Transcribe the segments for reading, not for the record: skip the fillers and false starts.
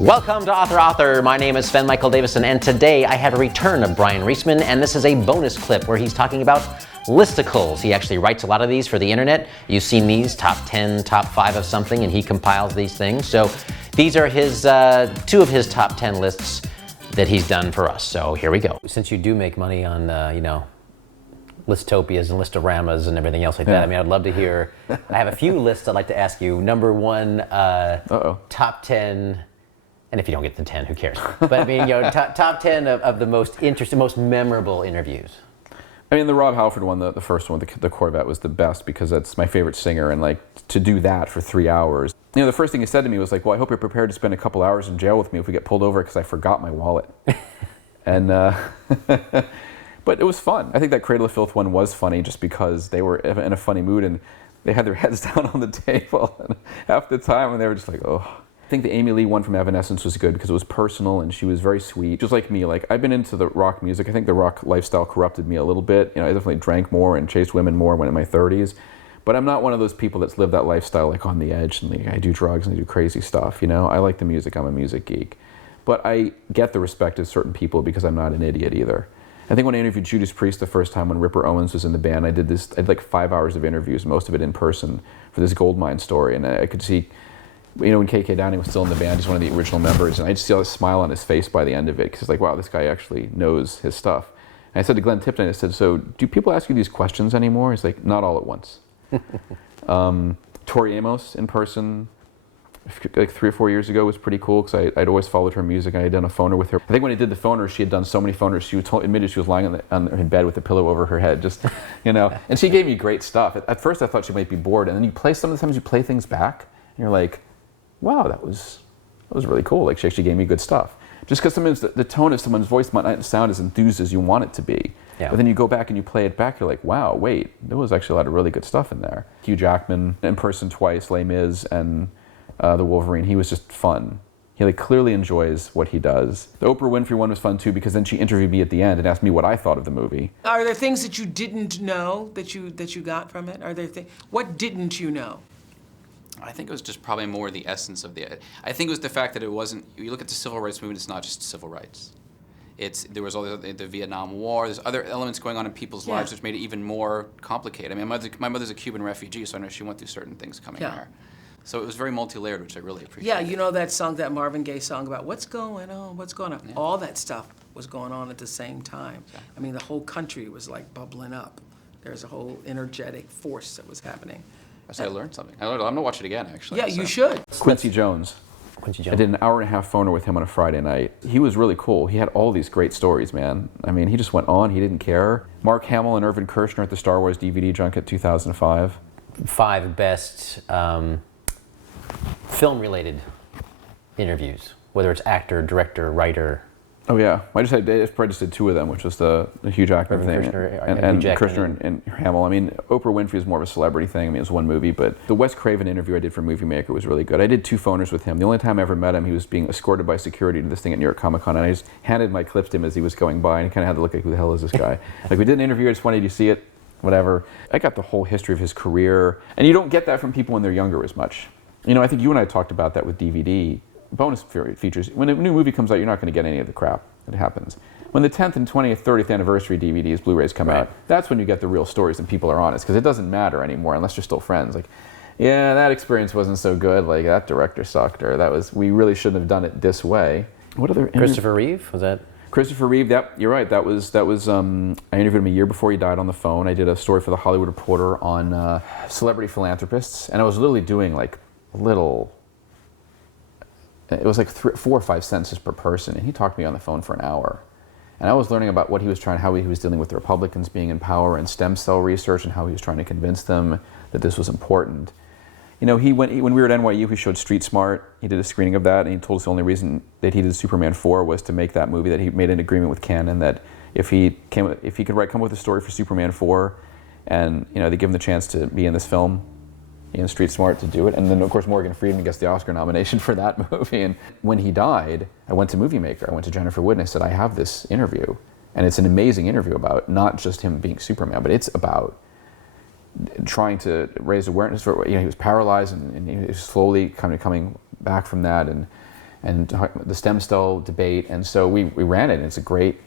Welcome to Author. My name is Sven Davison, and today I have a return of Bryan Reesman, and this is a bonus clip where he's talking about Listicles. He actually writes a lot of these for the internet. You've seen these, top 10, top 5 of something, and he compiles these things. So these are his two of his top 10 lists that he's done for us. So here we go. Since you do make money on, Listopias and Listoramas and everything else like that, I mean, I'd love to hear. I have a few lists I'd like to ask you. Number one, top 10. And if you don't get the 10, who cares? But I mean, top 10 of the most interesting, most memorable interviews. I mean, the Rob Halford one, the first one, the Corvette, was the best because that's my favorite singer, and like to do that for 3 hours. You know, the first thing he said to me was like, "Well, I hope you're prepared to spend a couple hours in jail with me if we get pulled over because I forgot my wallet." And but it was fun. I think that Cradle of Filth one was funny just because they were in a funny mood and they had their heads down on the table, and half the time and they were just like, "Oh." I think the Amy Lee one from Evanescence was good because it was personal and she was very sweet. Just like me, like I've been into the rock music. I think the rock lifestyle corrupted me a little bit. You know, I definitely drank more and chased women more when in my 30s. But I'm not one of those people that's lived that lifestyle like on the edge and like, I do drugs and I do crazy stuff. You know, I like the music. I'm a music geek. But I get the respect of certain people because I'm not an idiot either. I think when I interviewed Judas Priest the first time when Ripper Owens was in the band, I did like 5 hours of interviews, most of it in person, for this Goldmine story. And I could see, you know, when KK Downey was still in the band, he's one of the original members, and I just see a smile on his face by the end of it, because it's like, wow, this guy actually knows his stuff. And I said to Glenn Tipton, I said, so do people ask you these questions anymore? He's like, not all at once. Tori Amos in person, like 3 or 4 years ago, was pretty cool, because I'd always followed her music, and I had done a phoner with her. I think when I did the phoner, she had done so many phoners, she admitted she was lying in bed with a pillow over her head, just, you know, and she gave me great stuff. At first I thought she might be bored, and then some of the times you play things back, and you're like, wow, that was really cool. Like she actually gave me good stuff. Just because sometimes the tone of someone's voice might not sound as enthused as you want it to be. Yeah. But then you go back and you play it back, you're like, wow, wait, there was actually a lot of really good stuff in there. Hugh Jackman in person twice, Les Mis and the Wolverine, he was just fun. He like clearly enjoys what he does. The Oprah Winfrey one was fun too because then she interviewed me at the end and asked me what I thought of the movie. Are there things that you didn't know that you got from it? Are there what didn't you know? I think it was just probably more the essence of I think it was the fact that it wasn't, you look at the civil rights movement, it's not just civil rights. There was all the Vietnam War, there's other elements going on in people's lives which made it even more complicated. I mean, my mother's a Cuban refugee, so I know she went through certain things coming there. So it was very multi-layered, which I really appreciate. Yeah, you know that song, that Marvin Gaye song about what's going on? Yeah. All that stuff was going on at the same time. Yeah. I mean, the whole country was like bubbling up. There's a whole energetic force that was happening. I learned something. I'm gonna watch it again, actually. Yeah, you should. Quincy Jones. I did an hour-and-a-half phoner with him on a Friday night. He was really cool. He had all these great stories, man. I mean, he just went on. He didn't care. Mark Hamill and Irvin Kershner at the Star Wars DVD junket 2005. 5 best film-related interviews, whether it's actor, director, writer. Oh yeah, I just did 2 of them, which was the Hugh Jackman thing, and Kershner and Hamill. I mean, Oprah Winfrey is more of a celebrity thing. I mean, it was one movie, but the Wes Craven interview I did for Movie Maker was really good. I did 2 phoners with him. The only time I ever met him, he was being escorted by security to this thing at New York Comic Con, and I just handed my clips to him as he was going by, and he kind of had to look like, who the hell is this guy? Like, we did an interview, I just wanted you to see it, whatever. I got the whole history of his career, and you don't get that from people when they're younger as much. You know, I think you and I talked about that with DVD. Bonus features. When a new movie comes out, you're not going to get any of the crap that happens. When the 10th and 20th, 30th anniversary DVDs, Blu-rays come out, that's when you get the real stories and people are honest, because it doesn't matter anymore unless you're still friends. Like, yeah, that experience wasn't so good. Like, that director sucked, or we really shouldn't have done it this way. What other? Christopher Reeve, was that? Christopher Reeve, you're right. That was. I interviewed him a year before he died on the phone. I did a story for the Hollywood Reporter on celebrity philanthropists, and I was literally doing like little. It was like 4 or 5 sentences per person, and he talked to me on the phone for an hour. And I was learning about what he was how he was dealing with the Republicans being in power and stem cell research, and how he was trying to convince them that this was important. You know, when we were at NYU, he showed Street Smart. He did a screening of that, and he told us the only reason that he did Superman 4 was to make that movie, that he made an agreement with Canon that if he could come up with a story for Superman 4, and they give him the chance to be in this film, Street Smart, to do it. And then, of course, Morgan Freeman gets the Oscar nomination for that movie. And when he died, I went to Movie Maker. I went to Jennifer Wood and I said, I have this interview. And it's an amazing interview about not just him being Superman, but it's about trying to raise awareness for, he was paralyzed and he was slowly kind of coming back from that. And and the stem cell debate. And so we ran it, and it's a great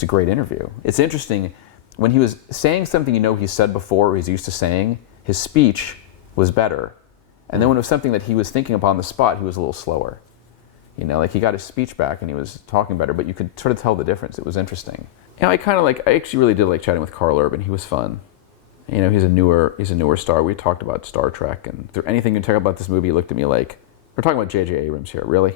interview. It's interesting, when he was saying something he said before, or he's used to saying, his speech was better. And then when it was something that he was thinking upon the spot, he was a little slower. Like he got his speech back and he was talking better, but you could sort of tell the difference. It was interesting. I actually really did like chatting with Carl Urban. He was fun. He's a newer star. We talked about Star Trek, and is there anything you can talk about this movie? He looked at me like, we're talking about J.J. Abrams here, really?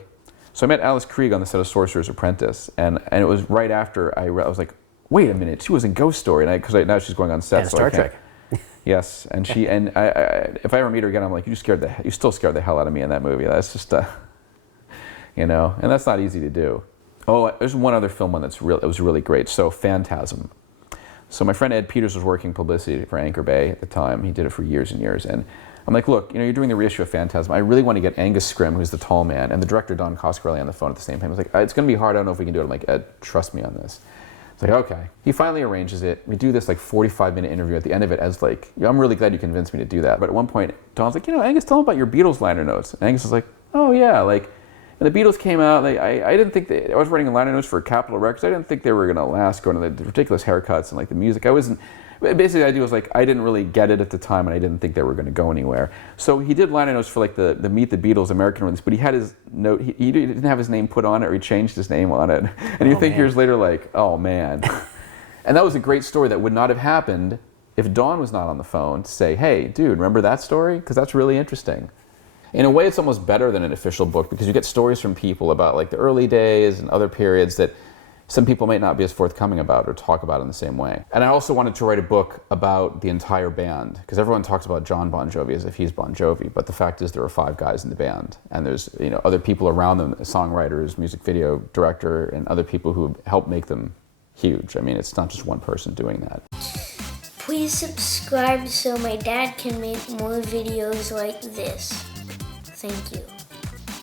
So I met Alice Krige on the set of Sorcerer's Apprentice, and it was right after I was like, wait a minute, she was in Ghost Story, and now she's going on set. And Star Trek. Yes, and if I ever meet her again, I'm like, you still scared the hell out of me in that movie. That's just, and that's not easy to do. Oh, there's one other film it was really great. So Phantasm. So my friend Ed Peters was working publicity for Anchor Bay at the time. He did it for years and years, and I'm like, look, you're doing the reissue of Phantasm. I really want to get Angus Scrimm, who's the tall man, and the director Don Coscarelli on the phone at the same time. I was like, it's going to be hard. I don't know if we can do it. I'm like, Ed, trust me on this. It's like, okay. He finally arranges it. We do this 45-minute interview. At the end of it, Ed's like, I'm really glad you convinced me to do that. But at one point, Don's like, Angus, tell him about your Beatles liner notes. And Angus was like, oh yeah, when the Beatles came out, I didn't think I was writing liner notes for Capitol Records. I didn't think they were going to last, going to the ridiculous haircuts and the music. Basically the idea was I didn't really get it at the time, and I didn't think they were going to go anywhere. So he did liner notes for the Meet the Beatles American release, but he had his note, he didn't have his name put on it, or he changed his name on it. And you think years later oh man. And that was a great story that would not have happened if Dawn was not on the phone to say, hey, dude, remember that story? Because that's really interesting. In a way, it's almost better than an official book, because you get stories from people about the early days and other periods that some people might not be as forthcoming about or talk about in the same way. And I also wanted to write a book about the entire band, because everyone talks about John Bon Jovi as if he's Bon Jovi, but the fact is there are 5 guys in the band, and there's other people around them, songwriters, music video director, and other people who help make them huge. It's not just one person doing that. Please subscribe so my dad can make more videos like this. Thank you.